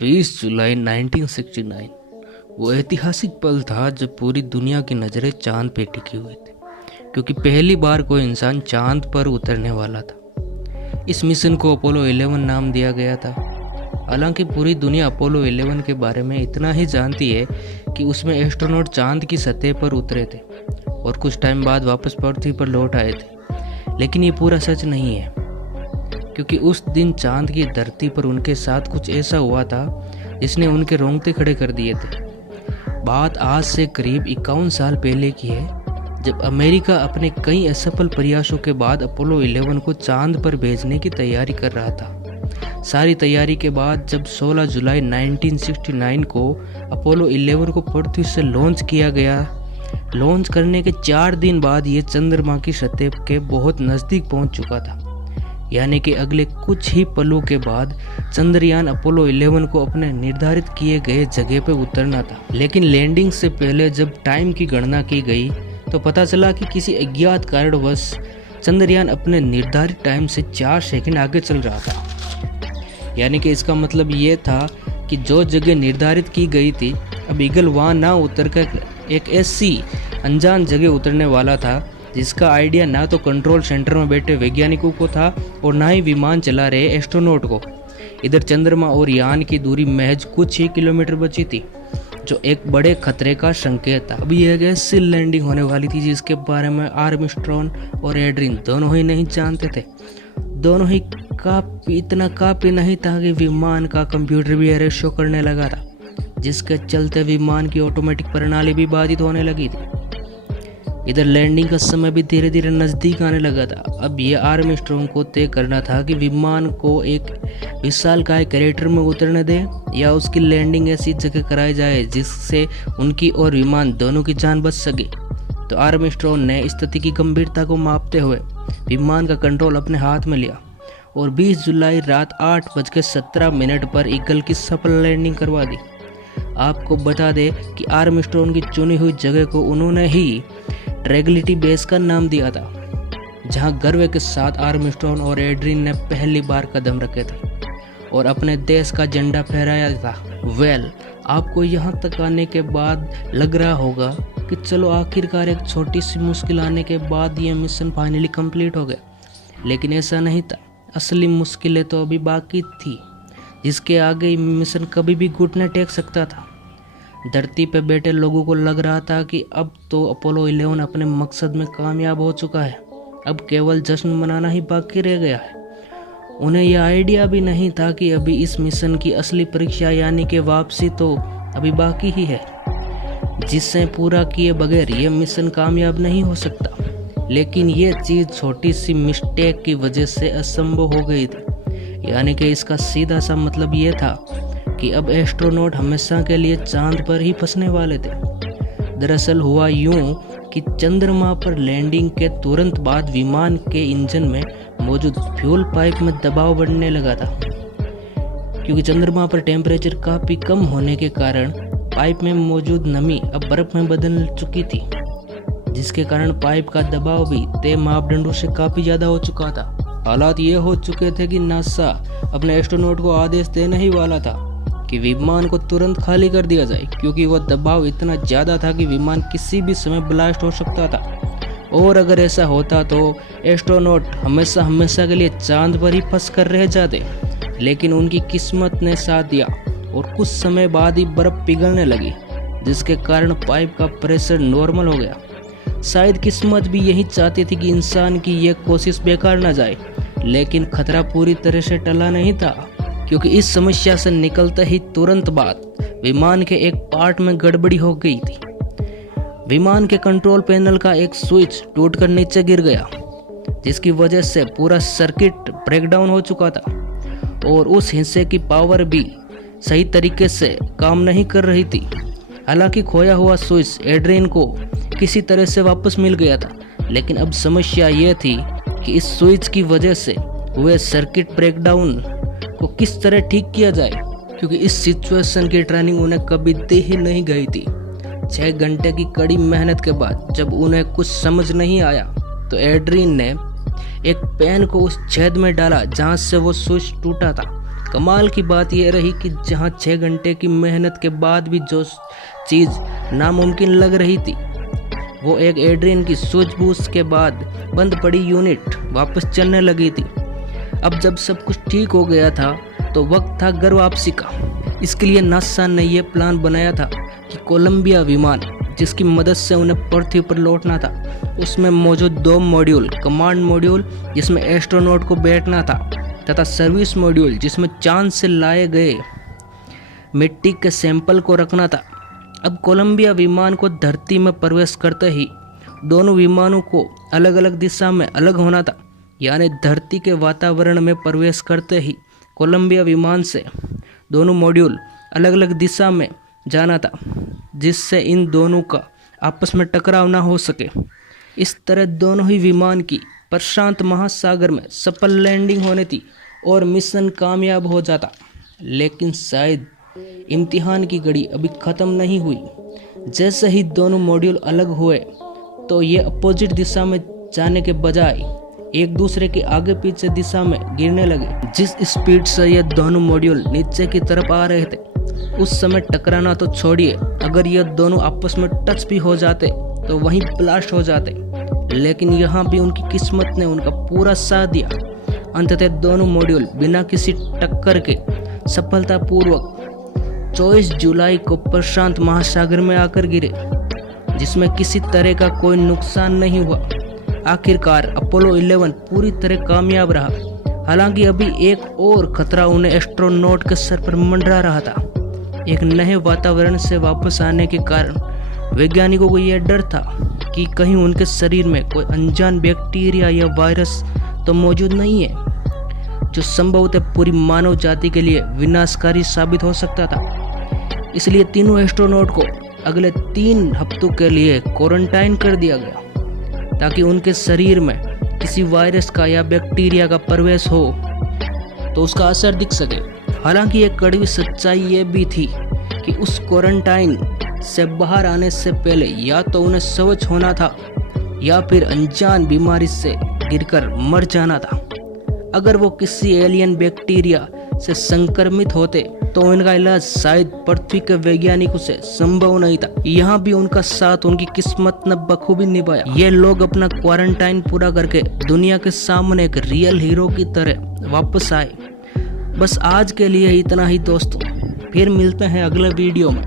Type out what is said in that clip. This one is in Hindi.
20 जुलाई 1969 वो ऐतिहासिक पल था जब पूरी दुनिया की नज़रें चांद पे टिकी हुई थी, क्योंकि पहली बार कोई इंसान चांद पर उतरने वाला था। इस मिशन को अपोलो 11 नाम दिया गया था। हालांकि पूरी दुनिया अपोलो 11 के बारे में इतना ही जानती है कि उसमें एस्ट्रोनॉट चांद की सतह पर उतरे थे और कुछ टाइम बाद वापस पृथ्वी पर लौट आए थे, लेकिन ये पूरा सच नहीं है, क्योंकि उस दिन चांद की धरती पर उनके साथ कुछ ऐसा हुआ था जिसने उनके रोंगटे खड़े कर दिए थे। बात आज से करीब 51 साल पहले की है, जब अमेरिका अपने कई असफल प्रयासों के बाद अपोलो 11 को चांद पर भेजने की तैयारी कर रहा था। सारी तैयारी के बाद जब 16 जुलाई 1969 को अपोलो 11 को पृथ्वी से लॉन्च किया गया, लॉन्च करने के 4 दिन बाद ये चंद्रमा की सतह के बहुत नज़दीक पहुंच चुका था। यानी कि अगले कुछ ही पलों के बाद चंद्रयान अपोलो 11 को अपने निर्धारित किए गए जगह पर उतरना था। लेकिन लैंडिंग से पहले जब टाइम की गणना की गई तो पता चला कि किसी अज्ञात कारणवश चंद्रयान अपने निर्धारित टाइम से 4 सेकंड आगे चल रहा था। यानी कि इसका मतलब ये था कि जो जगह निर्धारित की गई थी, अब ईगल वहाँ ना उतरकर एक ऐसी अनजान जगह उतरने वाला था जिसका आइडिया ना तो कंट्रोल सेंटर में बैठे वैज्ञानिकों को था और ना ही विमान चला रहे एस्ट्रोनॉट को। इधर चंद्रमा और यान की दूरी महज कुछ ही किलोमीटर बची थी, जो एक बड़े खतरे का संकेत था। अभी यह ऐसी लैंडिंग होने वाली थी जिसके बारे में आर्मस्ट्रॉन्ग और एड्रिन दोनों ही नहीं जानते थे। दोनों ही इतना काफी नहीं था कि विमान का कंप्यूटर भी एरर शो करने लगा था, जिसके चलते विमान की ऑटोमेटिक प्रणाली भी बाधित होने लगी थी। इधर लैंडिंग का समय भी धीरे धीरे नज़दीक आने लगा था। अब ये आर्मस्ट्रॉन्ग को तय करना था कि विमान को एक विशालकाय क्रेटर में उतरने दें या उसकी लैंडिंग ऐसी जगह कराई जाए जिससे उनकी और विमान दोनों की जान बच सके। तो आर्मस्ट्रॉन्ग ने स्थिति की गंभीरता को मापते हुए विमान का कंट्रोल अपने हाथ में लिया और 20 जुलाई रात 8:17 पर ईगल की सफल लैंडिंग करवा दी। आपको बता दें कि आर्मस्ट्रॉन्ग की चुनी हुई जगह को उन्होंने ही ट्रैंक्विलिटी बेस का नाम दिया था, जहां गर्व के साथ आर्मस्ट्रॉन्ग और एड्रिन ने पहली बार कदम रखे थे और अपने देश का झंडा फहराया था। आपको यहां तक आने के बाद लग रहा होगा कि चलो आखिरकार एक छोटी सी मुश्किल आने के बाद ये मिशन फाइनली कंप्लीट हो गया, लेकिन ऐसा नहीं था। असली मुश्किलें तो अभी बाकी थी, जिसके आगे मिशन कभी भी घुटने टेक सकता था। धरती पर बैठे लोगों को लग रहा था कि अब तो अपोलो 11 अपने मकसद में कामयाब हो चुका है, अब केवल जश्न मनाना ही बाकी रह गया है। उन्हें यह आइडिया भी नहीं था कि अभी इस मिशन की असली परीक्षा यानी कि वापसी तो अभी बाकी ही है, जिसे पूरा किए बगैर यह मिशन कामयाब नहीं हो सकता। लेकिन ये चीज़ छोटी सी मिस्टेक की वजह से असंभव हो गई थी। यानी कि इसका सीधा सा मतलब ये था कि अब एस्ट्रोनॉट हमेशा के लिए चांद पर ही फंसने वाले थे। दरअसल हुआ यूं कि चंद्रमा पर लैंडिंग के तुरंत बाद विमान के इंजन में मौजूद फ्यूल पाइप में दबाव बढ़ने लगा था, क्योंकि चंद्रमा पर टेम्परेचर काफ़ी कम होने के कारण पाइप में मौजूद नमी अब बर्फ में बदल चुकी थी, जिसके कारण पाइप का दबाव भी तय मापदंडों से काफ़ी ज़्यादा हो चुका था। हालात ये हो चुके थे कि नासा अपने एस्ट्रोनॉट को आदेश देने ही वाला था कि विमान को तुरंत खाली कर दिया जाए, क्योंकि वह दबाव इतना ज़्यादा था कि विमान किसी भी समय ब्लास्ट हो सकता था। और अगर ऐसा होता तो एस्ट्रोनॉट हमेशा के लिए चांद पर ही फंस कर रह जाते। लेकिन उनकी किस्मत ने साथ दिया और कुछ समय बाद ही बर्फ पिघलने लगी, जिसके कारण पाइप का प्रेशर नॉर्मल हो गया। शायद किस्मत भी यही चाहती थी कि इंसान की यह कोशिश बेकार न जाए, लेकिन खतरा पूरी तरह से टला नहीं था, क्योंकि इस समस्या से निकलते ही तुरंत बाद विमान के एक पार्ट में गड़बड़ी हो गई थी। विमान के कंट्रोल पैनल का एक स्विच टूटकर नीचे गिर गया, जिसकी वजह से पूरा सर्किट ब्रेकडाउन हो चुका था और उस हिस्से की पावर भी सही तरीके से काम नहीं कर रही थी। हालांकि खोया हुआ स्विच एड्रिन को किसी तरह से वापस मिल गया था, लेकिन अब समस्या यह थी कि इस स्विच की वजह से हुए सर्किट ब्रेकडाउन को किस तरह ठीक किया जाए, क्योंकि इस सिचुएशन की ट्रेनिंग उन्हें कभी दी ही नहीं गई थी। 6 घंटे की कड़ी मेहनत के बाद जब उन्हें कुछ समझ नहीं आया तो एड्रिन ने एक पेन को उस छेद में डाला जहां से वो स्विच टूटा था। कमाल की बात यह रही कि जहां 6 घंटे की मेहनत के बाद भी जो चीज़ नामुमकिन लग रही थी, वो एक एड्रियन की सूझबूझ के बाद बंद पड़ी यूनिट वापस चलने लगी थी। अब जब सब कुछ ठीक हो गया था तो वक्त था घर वापसी का। इसके लिए नासा ने यह प्लान बनाया था कि कोलंबिया विमान, जिसकी मदद से उन्हें पृथ्वी पर लौटना था, उसमें मौजूद 2 मॉड्यूल, कमांड मॉड्यूल जिसमें एस्ट्रोनॉट को बैठना था तथा सर्विस मॉड्यूल जिसमें चांद से लाए गए मिट्टी के सैंपल को रखना था। अब कोलंबिया विमान को धरती में प्रवेश करते ही दोनों विमानों को अलग अलग दिशा में अलग होना था, यानी धरती के वातावरण में प्रवेश करते ही कोलंबिया विमान से दोनों मॉड्यूल अलग अलग दिशा में जाना था, जिससे इन दोनों का आपस में टकराव ना हो सके। इस तरह दोनों ही विमान की प्रशांत महासागर में सफल लैंडिंग होनी थी और मिशन कामयाब हो जाता। लेकिन शायद इम्तिहान की घड़ी अभी ख़त्म नहीं हुई। जैसे ही दोनों मॉड्यूल अलग हुए तो ये अपोजिट दिशा में जाने के बजाय एक दूसरे के आगे पीछे दिशा में गिरने लगे। जिस स्पीड से ये दोनों मॉड्यूल नीचे की तरफ आ रहे थे, उस समय टकराना तो छोड़िए, अगर ये दोनों आपस में टच भी हो जाते तो वहीं ब्लास्ट हो जाते। लेकिन यहाँ भी उनकी किस्मत ने उनका पूरा साथ दिया। अंततः दोनों मॉड्यूल बिना किसी टक्कर के सफलतापूर्वक 24 जुलाई को प्रशांत महासागर में आकर गिरे, जिसमें किसी तरह का कोई नुकसान नहीं हुआ। आखिरकार अपोलो 11 पूरी तरह कामयाब रहा। हालांकि अभी एक और खतरा उन्हें एस्ट्रोनॉट के सर पर मंडरा रहा था। एक नए वातावरण से वापस आने के कारण वैज्ञानिकों को यह डर था कि कहीं उनके शरीर में कोई अनजान बैक्टीरिया या वायरस तो मौजूद नहीं है, जो संभवतः पूरी मानव जाति के लिए विनाशकारी साबित हो सकता था। इसलिए तीनों एस्ट्रोनॉट को अगले 3 हफ्तों के लिए क्वारंटाइन कर दिया गया, ताकि उनके शरीर में किसी वायरस का या बैक्टीरिया का प्रवेश हो तो उसका असर दिख सके। हालांकि एक कड़वी सच्चाई ये भी थी कि उस क्वारंटाइन से बाहर आने से पहले या तो उन्हें स्वस्थ होना था या फिर अनजान बीमारी से गिरकर मर जाना था। अगर वो किसी एलियन बैक्टीरिया से संक्रमित होते तो उनका इलाज शायद पृथ्वी के वैज्ञानिकों से संभव नहीं था। यहाँ भी उनका साथ उनकी किस्मत ने बखूबी निभाया। ये लोग अपना क्वारंटाइन पूरा करके दुनिया के सामने एक रियल हीरो की तरह वापस आए। बस आज के लिए इतना ही दोस्तों, फिर मिलते हैं अगले वीडियो में।